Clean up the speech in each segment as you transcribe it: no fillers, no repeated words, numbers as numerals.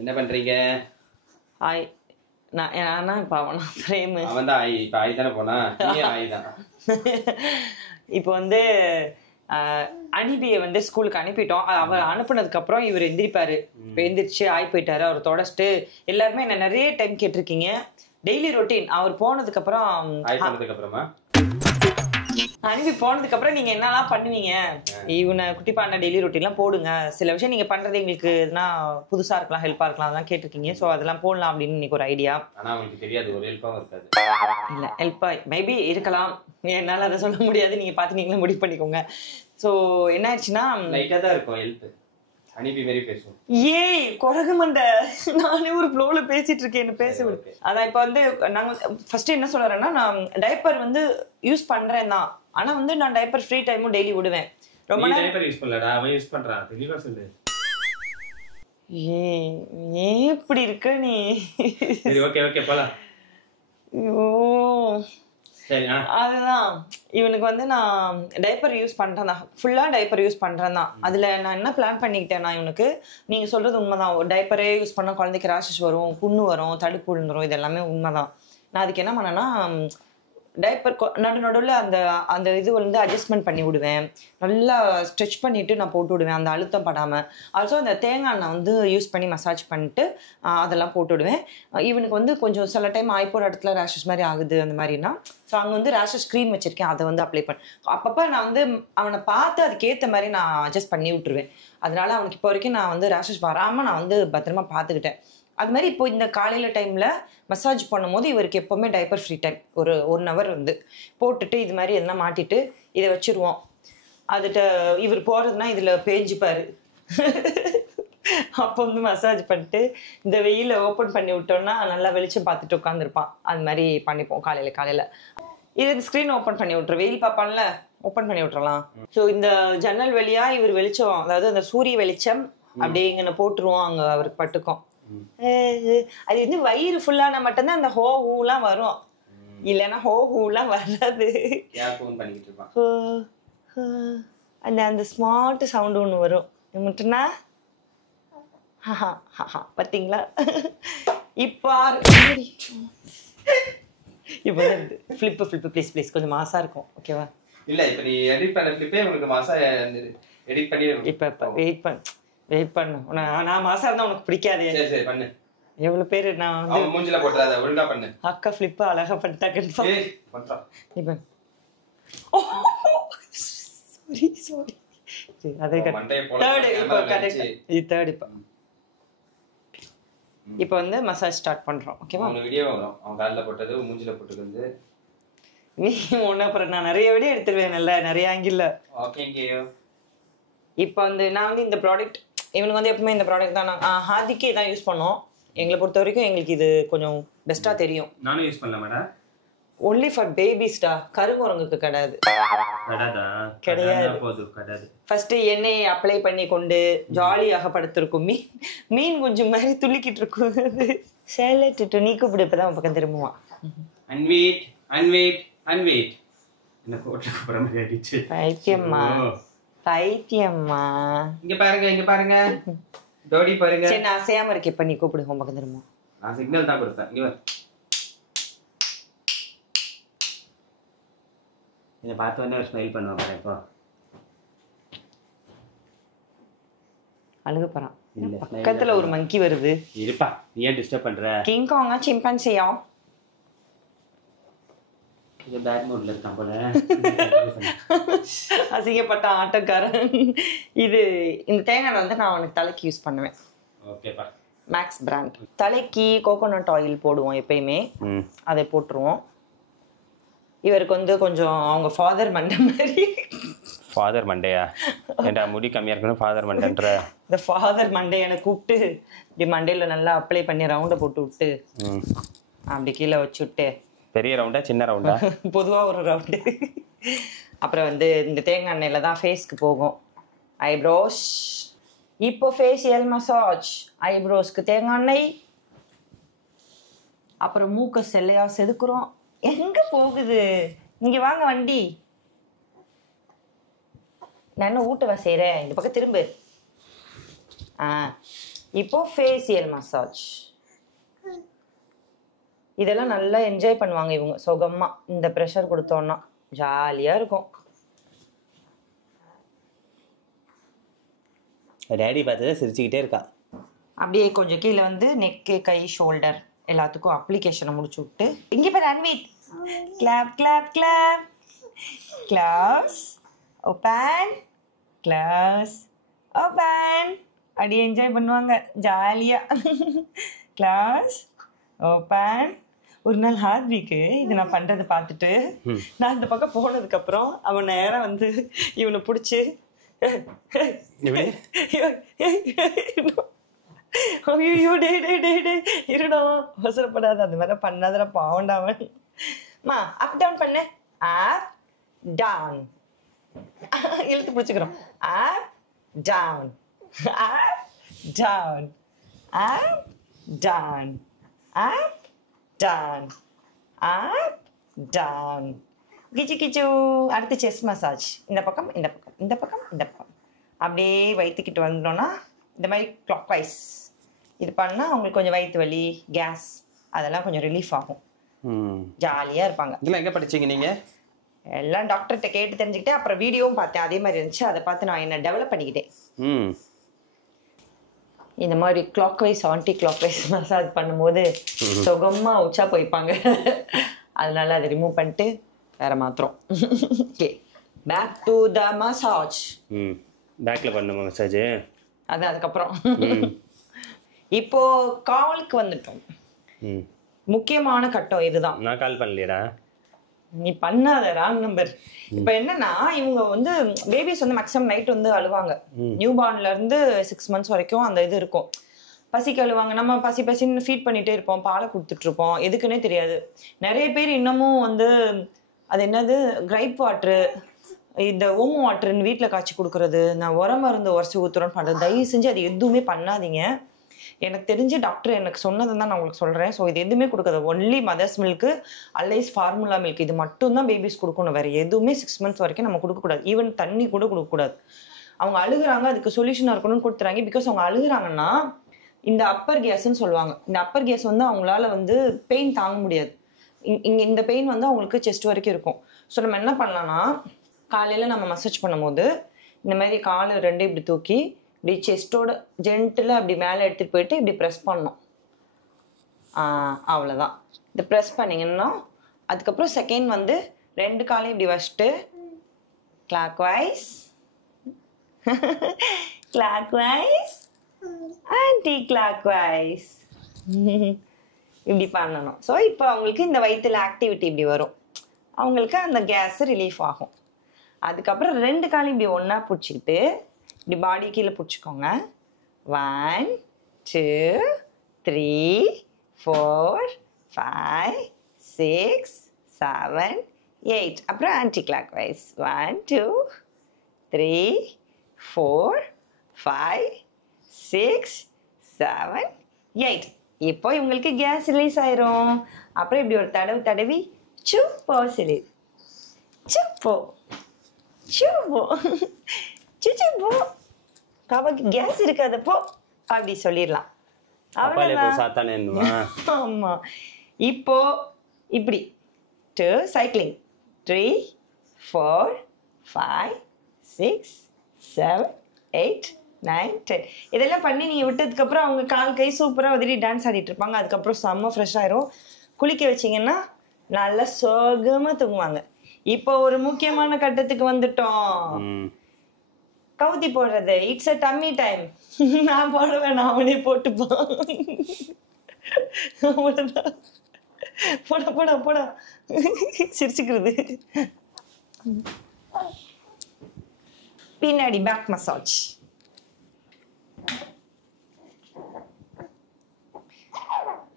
என்ன பண்றீங்க? ஆய் நான் இப்போ அவன் பிரேமு அவன் தான் ஆய். இப்போ ஆய் தானே போனா, நீ ஆய் தான். இப்போ வந்து அனிபியை வந்து ஸ்கூலுக்கு அனுப்பிட்டோம். அவர் அனுப்புனதுக்கு அப்புறம் இவர் எந்திரிப்பாரு. எந்திரிச்சு ஆய் போயிட்டாரு. அவர் தொடச்சிட்டு எல்லாருமே என்ன நிறைய டைம் கேட்டிருக்கீங்க. டெய்லி ரொட்டீன் அவர் போனதுக்கு அப்புறம் ஆய் போனதுக்கு அப்புறமா அனுப்பி போனதுக்கு அப்புறம் நீங்க என்னெல்லாம் பண்ணுவீங்க? இவனை குட்டி பாண்ட டெய்லி ரொட்டீன்லாம் போடுங்க. சில விஷயம் நீங்க பண்றது எங்களுக்கு எதுனா புதுசா இருக்கலாம், ஹெல்ப்பா இருக்கலாம், அதெல்லாம் கேட்டிருக்கீங்க. ஸோ அதெல்லாம் போடலாம் அப்படின்னு இன்னைக்கு ஒரு ஐடியா. ஆனா அவங்களுக்கு தெரியாது, ஒரு ஹெல்ப்பாவும் இருக்காது. இல்ல ஹெல்ப்பா மேபி இருக்கலாம், என்னால அதை சொல்ல முடியாது. நீங்க பார்த்து நீங்களே முடிவு பண்ணிக்கோங்க. ஸோ என்ன ஆயிடுச்சுன்னா லைட்டா தான் இருக்கும் ஹெல்ப். அனுப்பி மாரி பேசுவோம். ஏய் குரகு மண்டை, நானே ஒரு ஃப்ளோல பேசிட்டு இருக்கேன், பேச விடு. அதான் இப்ப வந்து நாங்க ஃபர்ஸ்ட் என்ன சொல்றேன்னா, நான் டைப்பர் வந்து யூஸ் பண்றேன் தான். ஆனா வந்து நான் டைப்பர் ஃப்ரீ டைமும் டெய்லி விடுவேன். ரொம்ப நேரம் டைப்பர் யூஸ் பண்ணலடா, அவன் யூஸ் பண்றான். தெளிவா சொல்லு. ஏன் இப்படி இருக்க நீ? சரி ஓகே போலாம். ஐயோ சரி. அதுதான் இவனுக்கு வந்து நான் டைப்பர் யூஸ் பண்றேன் தான், ஃபுல்லா டைப்பர் யூஸ் பண்றேன் தான். அதுல நான் என்ன பிளான் பண்ணிக்கிட்டேன்னா, இவனுக்கு நீங்க சொல்றது உண்மைதான். டைப்பரே யூஸ் பண்ணா குழந்தைக்கு ரேஷஸ் வரும், புண்ணு வரும், தடுப்பு விழுந்துரும். இது எல்லாமே உண்மைதான். நான் அதுக்கு என்ன பண்ணேன்னா, டைப்பர் நடுவில் அந்த இது வந்து அட்ஜஸ்ட்மெண்ட் பண்ணி விடுவேன். நல்லா ஸ்ட்ரெச் பண்ணிட்டு நான் போட்டு விடுவேன், அந்த அழுத்தம் படாமல். ஆல்சோ அந்த தேங்காய் எண்ணெய் வந்து யூஸ் பண்ணி மசாஜ் பண்ணிட்டு அதெல்லாம் போட்டு விடுவேன். இவனுக்கு வந்து கொஞ்சம் சில டைம் ஆய்ப்போட இடத்துல ரேஷஸ் மாதிரி ஆகுது அந்த மாதிரினா, ஸோ அங்கே வந்து ரேஷஸ் க்ரீம் வச்சுருக்கேன், அதை வந்து அப்ளை பண்ணேன். அப்பப்போ நான் வந்து அவனை பார்த்து அதுக்கேற்ற மாதிரி நான் அட்ஜஸ்ட் பண்ணி விட்டுருவேன். அதனால அவனுக்கு இப்போ வரைக்கும் நான் வந்து ரேஷஸ் வராமல் நான் வந்து பத்திரமா பார்த்துக்கிட்டேன். அது மாதிரி இப்போ இந்த காலையில் டைமில் மசாஜ் பண்ணும்போது இவருக்கு எப்போவுமே டைப்பர் ஃப்ரீ டைம் ஒரு 1 hour வந்து போட்டுட்டு இது மாதிரி எதனா மாட்டிட்டு இதை வச்சுருவோம். அதுகிட்ட இவர் போகிறதுனா இதில் பேஞ்சுப்பார். அப்போ வந்து மசாஜ் பண்ணிட்டு இந்த வெயில ஓப்பன் பண்ணி விட்டோம்னா நல்லா வெளிச்சம் பார்த்துட்டு உட்காந்துருப்பான். அது மாதிரி பண்ணிப்போம் காலையில். இது ஸ்க்ரீன் ஓப்பன் பண்ணி விட்டுரு, வெயில் பார்ப்பான்ல, ஓப்பன் பண்ணி விட்டுறலாம். ஸோ இந்த ஜன்னல் வழியாக இவர் வெளிச்சம், அதாவது அந்த சூரிய வெளிச்சம் அப்படியே இங்கே போட்டுருவோம், அங்கே அவருக்கு பட்டுக்கும். அது வந்து வயிறு ஃபுல்லான மட்டும்தான் அந்த ஹோ ஹூலாம் வரும், இல்லைன்னா ஹோ ஹூலாம் வராது. அந்த ஸ்மார்ட் சவுண்டு ஒன்று வரும் மட்டும்னா பார்த்தீங்களா? இப்போ இப்போ ஃப்ளிப்பு ப்ளீஸ் கொஞ்சம் மாசா இருக்கும், ஓகேவா? இல்ல இப்போ நீ எடிட் பண்ண ஃப்ளிப்பே உங்களுக்கு மாசா எடிட் பண்ணி இப்போ வெயிட் பண்ணு. நான் மாசா இருந்தா உனக்கு பிடிக்காது. சரி பண்ணு. எவ்வளவு பேரு நான் வந்து மூஞ்சில போட்றாத, ஒழுங்கா பண்ணு. அக்கா ஃப்ளிப் அழகா பண்ணிட்டா கன்ஃபார்ம். ஏய் பண்றா. இப்போ சாரி அதே தேர்ட் இப்போ கரெக்ட். இது தேர்ட் இப்போ வந்து மசாஜ் ஸ்டார்ட் பண்றோம், ஓகேவா? ஒரு வீடியோ வரும், அவன் கால்ல போட்டது மூஞ்சில போட்டது வந்து நீ ஒண்ணு அப்புறம் நான் நிறைய வீடியோ எடுத்துருவேன், நிறைய ஆங்கிள். ஓகேங்க. இப்போ வந்து நான் வந்து இந்த ப்ராடக்ட் இவனுக்கு வந்து எப்பவுமே இந்த ப்ராடக்ட் தான் நான் ஹாதிக்கே தான் யூஸ் பண்ணோம். எங்களை பொறுத்த வரைக்கும் எங்களுக்கு இது கொஞ்சம் பெஸ்ட்டாக தெரியும். நானும் யூஸ் பண்ணல மேடம். ஒன்லி ஃபார் பேபிஸ்டா, கருங்குரங்குக்கு கிடையாது. கிடையாது. ஃபர்ஸ்ட் எண்ணெயை அப்ளை பண்ணி கொண்டு ஜாலியாக படுத்திருக்கும் மீன் கொஞ்சம் மாதிரி துள்ளிக்கிட்டு இருக்கும். சேலட்டு நீ கூப்பிடு, இப்பதான் பக்கம் திரும்புவான். அன்வீட் என்ன கூப்பிடுற மாதிரி அடிச்சு பைத்தியம்மா. இங்க பாருங்க டோடி பாருங்க. சரி நான் அசையாம இருக்கேன், இப்ப நீ கூப்பிடு, பக்கம் திரும்ப. நான் சிக்னல் தான் கொடுத்தேன். இங்க இதை பார்த்து உடனே ஒரு ஸ்மைல் பண்ணுவாங்க. இப்போ அழுக போறான். பக்கத்துல ஒரு மங்கி வருது. இருப்பா, நீ ஏன் டிஸ்டர்ப் பண்ற? கிங் காங்கா சிம்பான்சியா இது பேட் மூட்ல இருக்கான் போல. அசிங்கப்பட்ட ஆட்டக்காரன். இது இந்த தேங்காய் வந்து நான் அவனுக்கு தலைக்கு யூஸ் பண்ணுவேன். ஓகேப்பா. மேக்ஸ் பிராண்ட் தலைக்கு கோகோனட் ஆயில் போடுவோம் எப்பயுமே, அதை போட்டுருவோம். இவருக்கு வந்து கொஞ்சம் அவங்க ஃபாதர் மண்டை மாதிரி. ஃபாதர் மண்டையா? ஏண்டா முடி கம்மியா இருக்கணும் ஃபாதர் மண்டைன்ற? இந்த ஃபாதர் மண்டையை கூப்பிட்டு இப்படி மண்டையில நல்லா அப்ளை பண்ணி ரவுண்டை போட்டு விட்டு அப்படி கீழே வச்சு விட்டு. பெரிய ரவுண்டா சின்ன ரவுண்டா? பொதுவா ஒரு ரவுண்டு. அப்புறம் வந்து இந்த தேங்காய் எண்ணெயில தான் ஃபேஸ்க்கு போகும். ஐப்ரோஸ் இப்போ ஃபேஷியல் மசாஜ், ஐப்ரோஸ்க்கு தேங்காய் எண்ணெய். அப்புறம் மூக்க செல்லையா செதுக்குறோம். எங்க போகுது? இங்க வாங்க வண்டி. நான் என்ன ஊட்டவா செய்கிறேன், இந்த பக்கம் திரும்ப. இப்போ ஃபேஷியல் மசாஜ். இதெல்லாம் நல்லா என்ஜாய் பண்ணுவாங்க இவங்க சுகமா. இந்த ப்ரெஷர் கொடுத்தோன்னா ஜாலியா இருக்கும். டேடி பார்த்ததே சிரிச்சுக்கிட்டே இருக்கா. அப்படியே கொஞ்சம் கீழே வந்து நெக்கு, கை, ஷோல்டர் எல்லாத்துக்கும் அப்ளிகேஷனை முடிச்சு விட்டு இங்கே பேர் அன்வீட் clap clap clap class open class open அப்படியே என்ஜாய் பண்ணுவாங்க ஜாலியாக. Class open. ஒரு நாள் ஹார்ட்விக்கு இது நான் பண்ணுறதை பார்த்துட்டு நான் இந்த பக்கம் போனதுக்கப்புறம் அவன் நேரம் வந்து இவனை பிடிச்சி ஐயோ டே டே டே டே இருடா அவசரப்படாது, அந்த மாதிரி பண்ணாதடா பாவண்டாவன். மா அப் டவுன் பண்ணு. அப் டவுன் இழுத்து பிடிச்சிக்கிறோம். Up down up down up down up down up down. கிச்சு கிச்சு. அடுத்து செஸ் மசாஜ். இந்த பக்கம் இந்த பக்கம் இந்த பக்கம் இந்த பக்கம் அப்படியே வைத்துக்கிட்டு வந்தோம்னா இந்த மாதிரி கிளாக் வைஸ் இது பண்ணால் அவங்களுக்கு கொஞ்சம் வயிற்று வலி, கேஸ் அதெல்லாம் கொஞ்சம் ரிலீஃப் ஆகும். ஜாலியாக இருப்பாங்க. இதெல்லாம் எங்கே படிச்சீங்க நீங்கள்? எல்லாம் டாக்டர்கிட்ட கேட்டு தெரிஞ்சுக்கிட்டேன். அப்புறம் வீடியோவும் பார்த்தேன், அதே மாதிரி இருந்துச்சு. அதை பார்த்து நான் என்ன டெவலப் பண்ணிக்கிட்டேன். இந்த மாதிரி clockwise anticlockwise massage பண்ணும்போது சுகமாக உச்சா போய்ப்பாங்க. அதனால அதை ரிமூவ் பண்ணிட்டு வேற மாத்திரம். Okay, back to the massage. பேக்கில் பண்ணுங்க மசாஜ். அது அதுக்கப்புறம் இப்போ காலுக்கு வந்துட்டோம். முக்கியமான கட்டம் இதுதான். நான் கால் பண்ணலையடா. நீ பண்ணாத ராங் நம்பர். இப்ப என்னன்னா இவங்க வந்து பேபிஸ் வந்து மேக்ஸிமம் நைட் வந்து அழுவாங்க. நியூ பார்ன்ல இருந்து 6 months வரைக்கும் அந்த இது இருக்கும். பசிக்கு அழுவாங்க. நம்ம பசி பசின்னு ஃபீட் பண்ணிட்டே இருப்போம், பாலை கொடுத்துட்டு இருப்போம், எதுக்குன்னே தெரியாது. நிறைய பேர் இன்னமும் வந்து அது என்னது கிரைப் வாட்ரு, இந்த ஓமோ வாட்டர்னு வீட்டில் காய்ச்சி கொடுக்குறது, நான் உரம் மருந்து உரசி ஊற்றுறோன்னு பண்ணுறது. தயவு செஞ்சு அது எதுவுமே பண்ணாதீங்க. எனக்கு தெரிஞ்சு டாக்டர் எனக்கு சொன்னதை தான் நான் உங்களுக்கு சொல்கிறேன். ஸோ இது எதுவுமே கொடுக்காது. ஒன்லி மதர்ஸ் மில்க்கு, அல்லைஸ் ஃபார்முலா மில்க், இது மட்டும் தான் பேபிஸ் கொடுக்கணும். வேறு எதுவுமே 6 months வரைக்கும் நம்ம கொடுக்கக்கூடாது. ஈவன் தண்ணி கூட கொடுக்கக்கூடாது. அவங்க அழுகுறாங்க, அதுக்கு சொல்யூஷனாக இருக்கணும்னு கொடுத்துறாங்க. பிகாஸ் அவங்க அழுகுறாங்கன்னா இந்த அப்பர் கேஸ்ன்னு சொல்லுவாங்க. இந்த அப்பர் கேஸ் வந்து அவங்களால வந்து பெயின் தாங்க முடியாது. இங்கே இந்த பெயின் வந்து அவங்களுக்கு செஸ்ட் வரைக்கும் இருக்கும். ஸோ நம்ம என்ன பண்ணலாம்னா காலையில் நம்ம மசாஜ் பண்ணும்போது இந்த மாதிரி காலை 2 இப்படி தூக்கி இப்படி செஸ்டோட ஜென்டில் அப்படி மேலே எடுத்துகிட்டு போயிட்டு இப்படி ப்ரெஸ் பண்ணணும். அவ்வளோதான். இது ப்ரெஸ் பண்ணிங்கன்னா அதுக்கப்புறம் செகண்ட் வந்து 2 காலையும் இப்படி வச்சுட்டு clockwise clockwise anticlockwise இப்படி பண்ணணும். ஸோ இப்போ அவங்களுக்கு இந்த வயிற்றுல ஆக்டிவிட்டி இப்படி வரும், அவங்களுக்கு அந்த கேஸ் ரிலீஃப் ஆகும். அதுக்கப்புறம் 2 காலையும் இப்படி ஒன்றா பிடிச்சிக்கிட்டு இப்படி பாடி கீழே பிடிச்சிக்கோங்க. 1 2 3 4 5 6 7 8. அப்புறம் ஆன்டி கிளாக் வைஸ் 1 2 3 4 5 6 7 8. இப்போ இவங்களுக்கு கேஸ் ரிலீஸ் ஆயிரும். அப்புறம் இப்படி ஒரு தடவி சுப்போ சரி சுப்போ சுப்போ சுச்சுப்போ பாப்பாக்கு கேஸ் இருக்காதப்போ அப்படி சொல்லிடலாம். ஆமா. இப்போ இப்படி சைக்கிளிங் 3 4 5 6 7 8 9 10 இதெல்லாம் பண்ணி நீங்கள் விட்டதுக்கப்புறம் அவங்க கால் கை சூப்பராக உதறி டான்ஸ் ஆடிட்டு இருப்பாங்க. அதுக்கப்புறம் செம்ம ஃப்ரெஷ் ஆயிரும். குளிக்க வச்சிங்கன்னா நல்லா சோகமாக தூங்குவாங்க. இப்போ ஒரு முக்கியமான கட்டத்துக்கு வந்துட்டோம். கவுத்தி போடுறது. It's a dummy time. நான் போடுவேன், அவனே போட்டுப்பான். போடா போடா போடா சிரிச்சுக்கிறது. பின்னாடி பேக் மசாஜ்.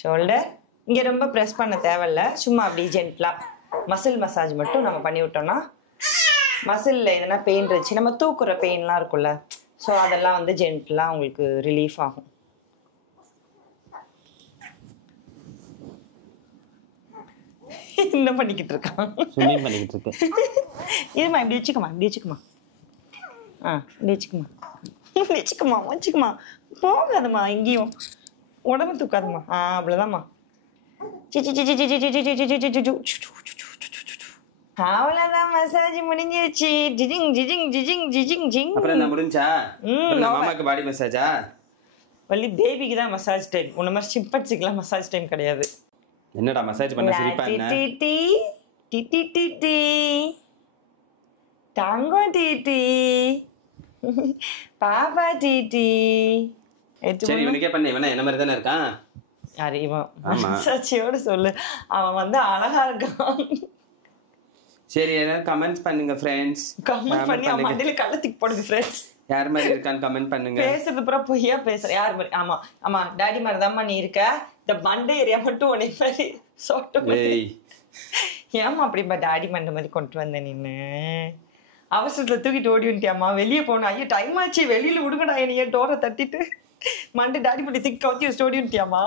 ஷோல்டர் இங்கே ரொம்ப ப்ரெஸ் பண்ண தேவையில்ல, சும்மா அப்படி ஜென்ட்லாக மசில் மசாஜ் மட்டும் நம்ம பண்ணி விட்டோம்னா மசிலில் எதனா பெயின் இருந்துச்சு, நம்ம தூக்குற பெயின்லாம் இருக்கும்ல, ஸோ அதெல்லாம் வந்து ஜென்ட்லாக உங்களுக்கு ரிலீஃப் ஆகும். என்ன பண்ணிக்கிட்டு இருக்கான்? பண்ணிக்கிட்டு இருக்கேன். இதுமா இப்படி வச்சுக்கமா, இப்படி வச்சுக்கமா, இப்படி வச்சுக்கமா, இப்படி வச்சுக்கமா, வச்சுக்கமா, போகாதம்மா எங்கேயும் உடம்பு தூக்காதம்மா அவ்வளவுதாம்மா அவ்வளவுதான் மசாஜ் முடிஞ்சிருச்சு ஜிஜிங் ஜிஜிங் ஜிஜிங் ஜிஜிங் ஜிங் அப்புறம் என்ன முடிஞ்சா மாமாக்கு பாடி மசாஜா வள்ளி பேபிக்கு தான் மசாஜ் டைம் உன்ன மாதிரி சிம்பன்சிக்கெல்லாம் மசாஜ் டைம் கிடையாது என்னடா மசாஜ் பண்ண சிரிப்பா என்ன தங்கம் டீட்டி பாப்பா டீட்டி சரி இவனுக்கே பண்ண இவனா என்ன மாதிரி தானே இருக்கான் யாரு இவன் மனசாட்சியோட சொல்லு அவன் வந்து அழகா இருக்கான் சரி ஏதாவது கமெண்ட்ஸ் பண்ணுங்க ஃப்ரெண்ட்ஸ் கமெண்ட் பண்ணி அவன் மண்டையில கள்ளத்துக்கு போடுங்க ஃப்ரெண்ட்ஸ் யார் மாதிரி இருக்கான்னு கமெண்ட் பண்ணுங்க பேசுறது பூரா பொய்யா பேசுற யார் மாதிரி ஆமா ஆமா டாடி மாதிரி தான்மா நீ இருக்க இந்த மண்டை ஏரியா மட்டும் உன்னை மாதிரி சொட்ட ஏமா அப்படிப்பா டாடி மண்டை மாதிரி கொண்டு வந்த நின்னு அவசரத்துல தூக்கிட்டு ஓடி வந்துட்டியாமா வெளியே போன ஐயோ டைம் ஆச்சு வெளியில விடுங்கடா என்னைய டோரை தட்டிட்டு மண்டை டாடி பண்ணி திக்கி கவுத்தி வச்சுட்டு ஓடி வந்துட்டியாமா